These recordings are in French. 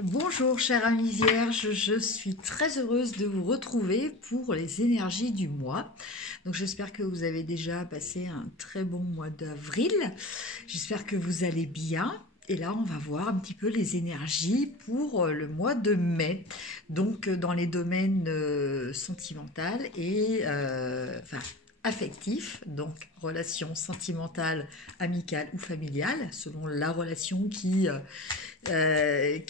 Bonjour chère amie Vierge, je suis très heureuse de vous retrouver pour les énergies du mois. Donc j'espère que vous avez déjà passé un très bon mois d'avril. J'espère que vous allez bien. Et là, on va voir un petit peu les énergies pour le mois de mai. Donc dans les domaines sentimental et affectifs, donc relations sentimentales, amicales ou familiales, selon la relation qui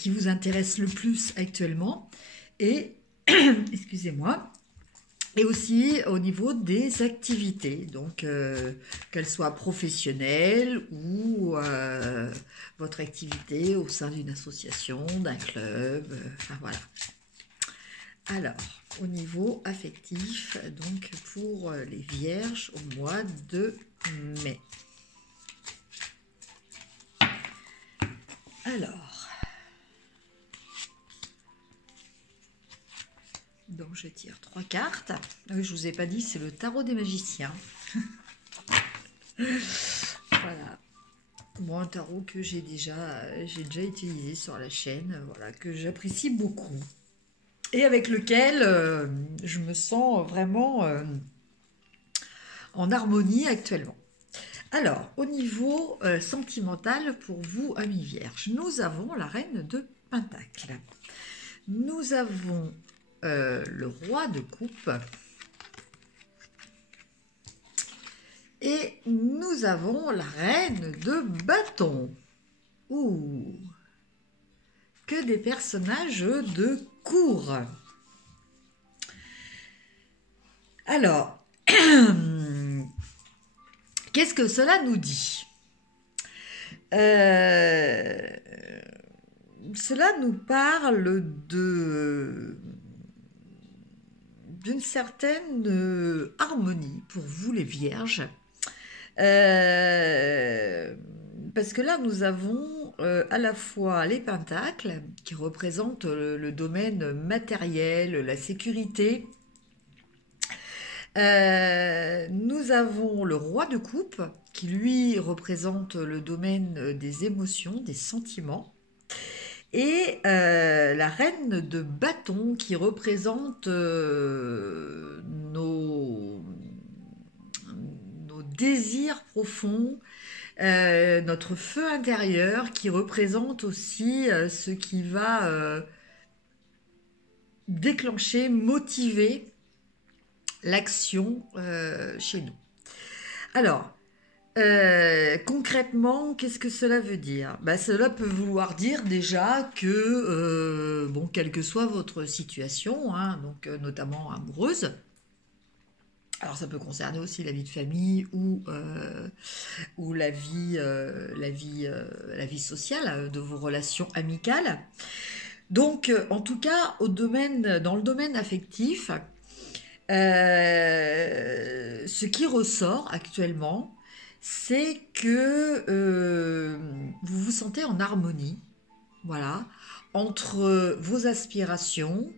vous intéresse le plus actuellement. Et, excusez-moi, et aussi au niveau des activités, donc qu'elles soient professionnelles ou votre activité au sein d'une association, d'un club, enfin voilà. Alors, au niveau affectif, donc pour les vierges au mois de mai. Alors, donc je tire 3 cartes. Oui, je vous ai pas dit, c'est le tarot des magiciens. Voilà. Bon, un tarot que j'ai déjà utilisé sur la chaîne, voilà, que j'apprécie beaucoup. Et avec lequel je me sens vraiment en harmonie actuellement. Alors, au niveau sentimental, pour vous, amis vierges, nous avons la reine de Pentacle. Nous avons le roi de coupe. Et nous avons la reine de bâton. Ouh, que des personnages de cour. Alors, qu'est-ce que cela nous dit? Cela nous parle d'une certaine harmonie pour vous les vierges. Parce que là, nous avons à la fois les pentacles, qui représentent le domaine matériel, la sécurité. Nous avons le roi de coupe, qui lui représente le domaine des émotions, des sentiments. Et la reine de bâton, qui représente nos désirs profonds, notre feu intérieur, qui représente aussi ce qui va déclencher, motiver l'action chez nous. Alors, concrètement, qu'est-ce que cela veut dire? Cela peut vouloir dire déjà que, bon, quelle que soit votre situation, hein, donc notamment amoureuse, alors ça peut concerner aussi la vie de famille ou la vie sociale de vos relations amicales. Donc, en tout cas, dans le domaine affectif, ce qui ressort actuellement, c'est que vous vous sentez en harmonie, voilà, entre vos aspirations,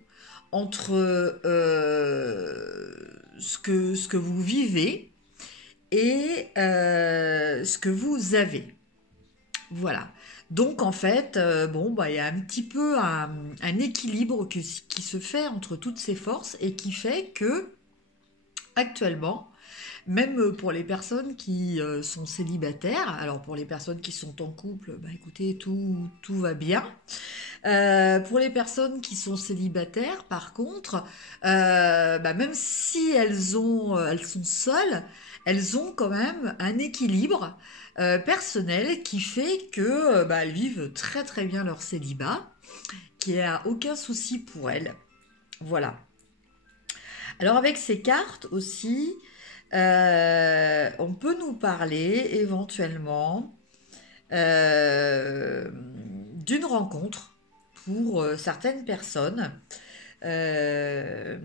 entre ce que vous vivez et ce que vous avez. Voilà. Donc en fait, il y a un petit peu un équilibre qui se fait entre toutes ces forces et qui fait que actuellement, même pour les personnes qui sont célibataires, alors pour les personnes qui sont en couple, écoutez, tout va bien. Pour les personnes qui sont célibataires, par contre, même si elles sont seules, elles ont quand même un équilibre personnel qui fait que elles vivent très très bien leur célibat, qu'il n'y a aucun souci pour elles. Voilà. Alors avec ces cartes aussi, on peut nous parler éventuellement d'une rencontre pour certaines personnes, euh,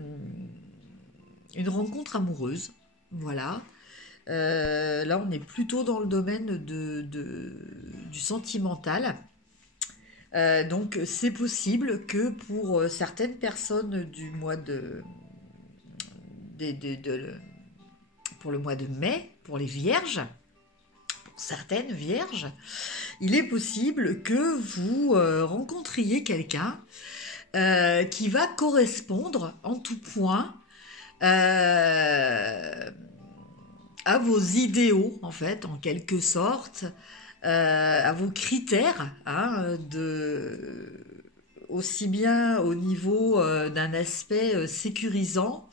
une rencontre amoureuse, voilà. Là, on est plutôt dans le domaine du sentimental. Donc, c'est possible que pour certaines personnes du mois pour le mois de mai, pour les vierges, certaines vierges, il est possible que vous rencontriez quelqu'un qui va correspondre en tout point à vos idéaux, en fait, en quelque sorte, à vos critères, hein, aussi bien au niveau d'un aspect sécurisant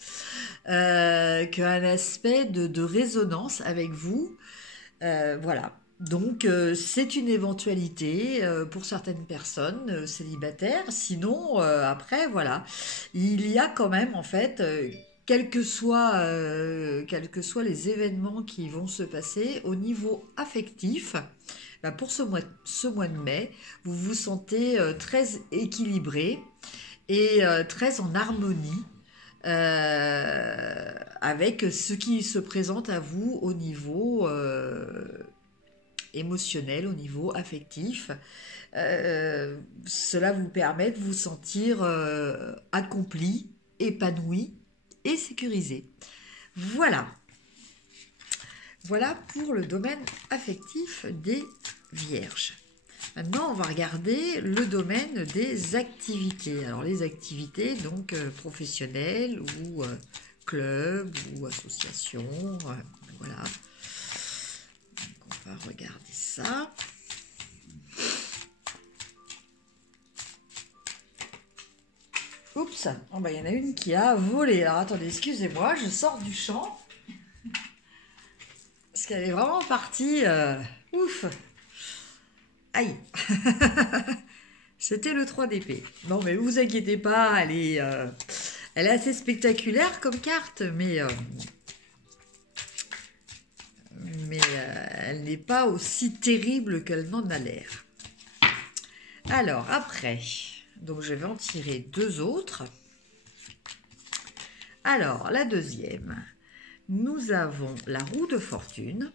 qu'un aspect de résonance avec vous. Voilà. Donc, c'est une éventualité pour certaines personnes célibataires. Sinon, après, voilà, il y a quand même, en fait, quels que soient les événements qui vont se passer au niveau affectif, bah, pour ce mois de mai, vous vous sentez très équilibré et très en harmonie avec ce qui se présente à vous au niveau émotionnel, au niveau affectif. Cela vous permet de vous sentir accompli, épanoui et sécurisé. Voilà. Voilà pour le domaine affectif des Vierges. Maintenant, on va regarder le domaine des activités. Alors, les activités, donc, professionnelles ou clubs ou associations. Voilà. Donc, on va regarder ça. Oups, oh, bah, y en a une qui a volé. Alors, attendez, excusez-moi, je sors du champ. Parce qu'elle est vraiment partie. Ouf. Aïe. C'était le 3 d'épée. Non, mais vous inquiétez pas, elle est assez spectaculaire comme carte, mais elle n'est pas aussi terrible qu'elle n'en a l'air. Alors, après, donc je vais en tirer deux autres. Alors, la deuxième, nous avons la roue de fortune.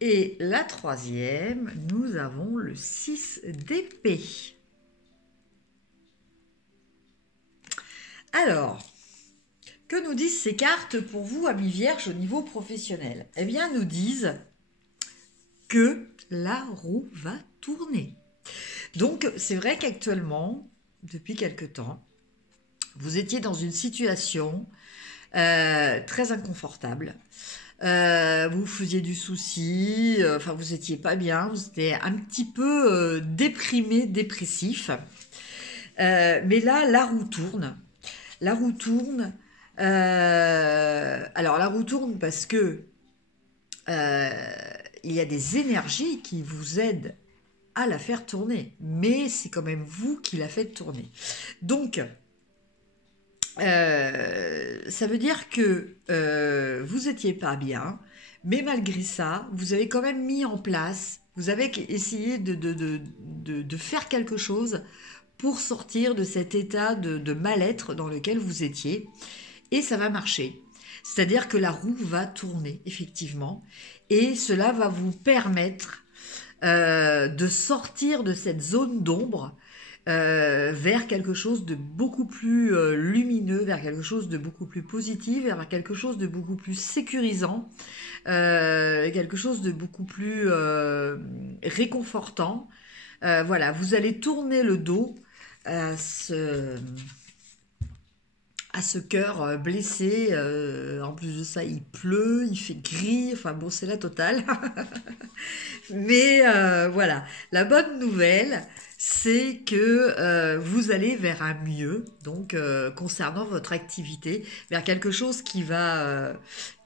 Et la troisième, nous avons le 6 d'épée. Alors, que nous disent ces cartes pour vous, amis vierges, au niveau professionnel? Eh bien, nous disent que la roue va tourner. Donc, c'est vrai qu'actuellement, depuis quelque temps, vous étiez dans une situation très inconfortable. Vous faisiez du souci, enfin vous étiez pas bien, vous étiez un petit peu déprimé, dépressif. Mais là, la roue tourne. La roue tourne. Alors la roue tourne parce que il y a des énergies qui vous aident à la faire tourner, mais c'est quand même vous qui la faites tourner. Donc ça veut dire que vous étiez pas bien, mais malgré ça, vous avez quand même mis en place, vous avez essayé de faire quelque chose pour sortir de cet état de mal-être dans lequel vous étiez, et ça va marcher. C'est-à-dire que la roue va tourner, effectivement, et cela va vous permettre de sortir de cette zone d'ombre vers quelque chose de beaucoup plus lumineux, vers quelque chose de beaucoup plus positif, vers quelque chose de beaucoup plus sécurisant, quelque chose de beaucoup plus réconfortant. Voilà, vous allez tourner le dos à ce cœur blessé. En plus de ça, il pleut, il fait gris, enfin bon, c'est la totale. Mais voilà, la bonne nouvelle, c'est que vous allez vers un mieux, donc concernant votre activité, vers quelque chose qui va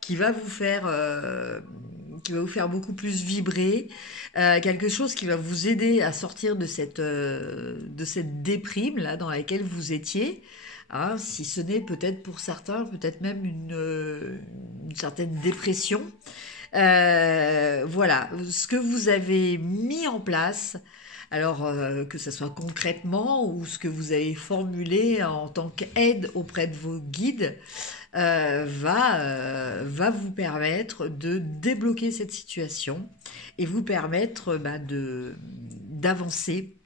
vous faire beaucoup plus vibrer, quelque chose qui va vous aider à sortir de cette déprime là dans laquelle vous étiez. Hein, si ce n'est peut-être pour certains, peut-être même une certaine dépression. Voilà, ce que vous avez mis en place, alors que ce soit concrètement ou ce que vous avez formulé en tant qu'aide auprès de vos guides, va vous permettre de débloquer cette situation et vous permettre d'avancer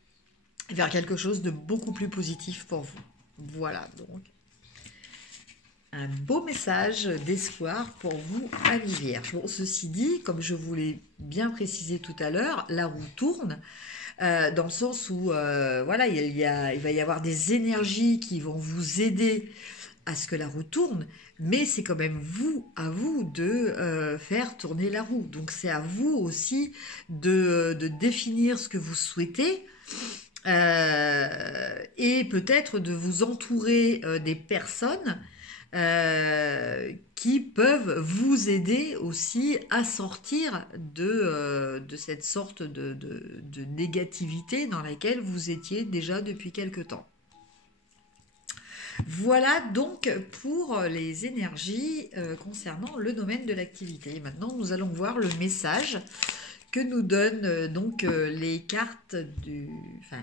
vers quelque chose de beaucoup plus positif pour vous. Voilà donc. un beau message d'espoir pour vous, amis Vierge. Bon, ceci dit, comme je vous l'ai bien précisé tout à l'heure, la roue tourne. Dans le sens où voilà, il va y avoir des énergies qui vont vous aider à ce que la roue tourne, mais c'est quand même à vous de faire tourner la roue. Donc c'est à vous aussi de définir ce que vous souhaitez et peut-être de vous entourer des personnes qui peuvent vous aider aussi à sortir de cette sorte de négativité dans laquelle vous étiez déjà depuis quelque temps. Voilà donc pour les énergies concernant le domaine de l'activité. Maintenant, nous allons voir le message que nous donnent donc les cartes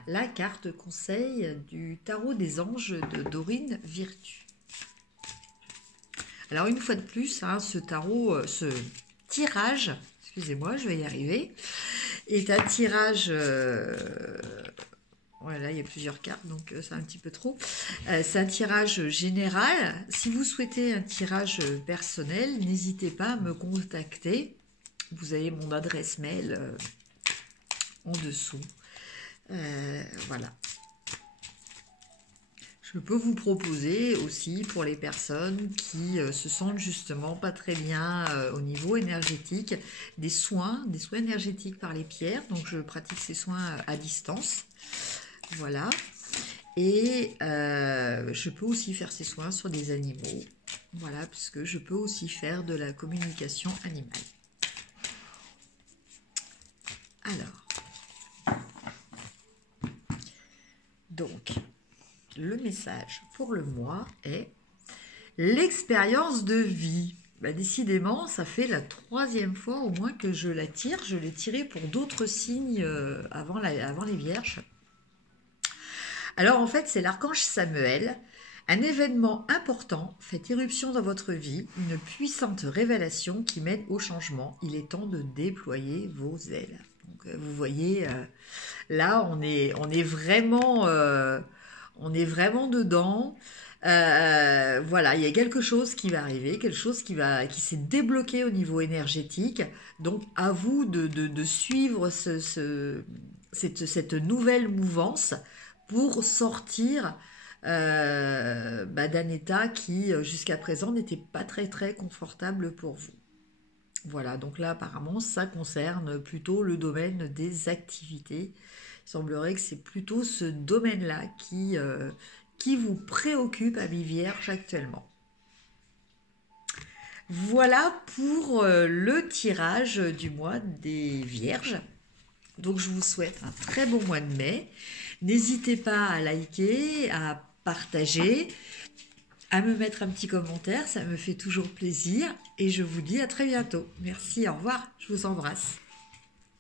la carte conseil du tarot des anges de Dorine Virtue. Alors une fois de plus, hein, ce tirage, excusez-moi, je vais y arriver, est un tirage, voilà, il y a plusieurs cartes, donc c'est un petit peu trop, c'est un tirage général. Si vous souhaitez un tirage personnel, n'hésitez pas à me contacter, vous avez mon adresse mail en dessous, voilà. Je peux vous proposer aussi pour les personnes qui se sentent justement pas très bien au niveau énergétique, des soins énergétiques par les pierres. Donc je pratique ces soins à distance. Voilà. Et je peux aussi faire ces soins sur des animaux. Voilà, puisque je peux aussi faire de la communication animale. Alors. Donc. Le message pour le mois est l'expérience de vie. Décidément, ça fait la 3e fois au moins que je la tire. Je l'ai tirée pour d'autres signes avant les Vierges. Alors en fait, c'est l'archange Samuel. Un événement important fait irruption dans votre vie, une puissante révélation qui mène au changement. Il est temps de déployer vos ailes. Donc, vous voyez, là, on est vraiment... on est vraiment dedans. Voilà, il y a quelque chose qui va arriver, quelque chose qui s'est débloqué au niveau énergétique. Donc, à vous de suivre cette nouvelle mouvance pour sortir d'un état qui, jusqu'à présent, n'était pas très, très confortable pour vous. Voilà, donc là, apparemment, ça concerne plutôt le domaine des activités. Il semblerait que c'est plutôt ce domaine-là qui vous préoccupe, amis Vierges, actuellement. Voilà pour le tirage du mois des Vierges. Donc, je vous souhaite un très bon mois de mai. N'hésitez pas à liker, à partager, à me mettre un petit commentaire. Ça me fait toujours plaisir. Et je vous dis à très bientôt. Merci, au revoir. Je vous embrasse.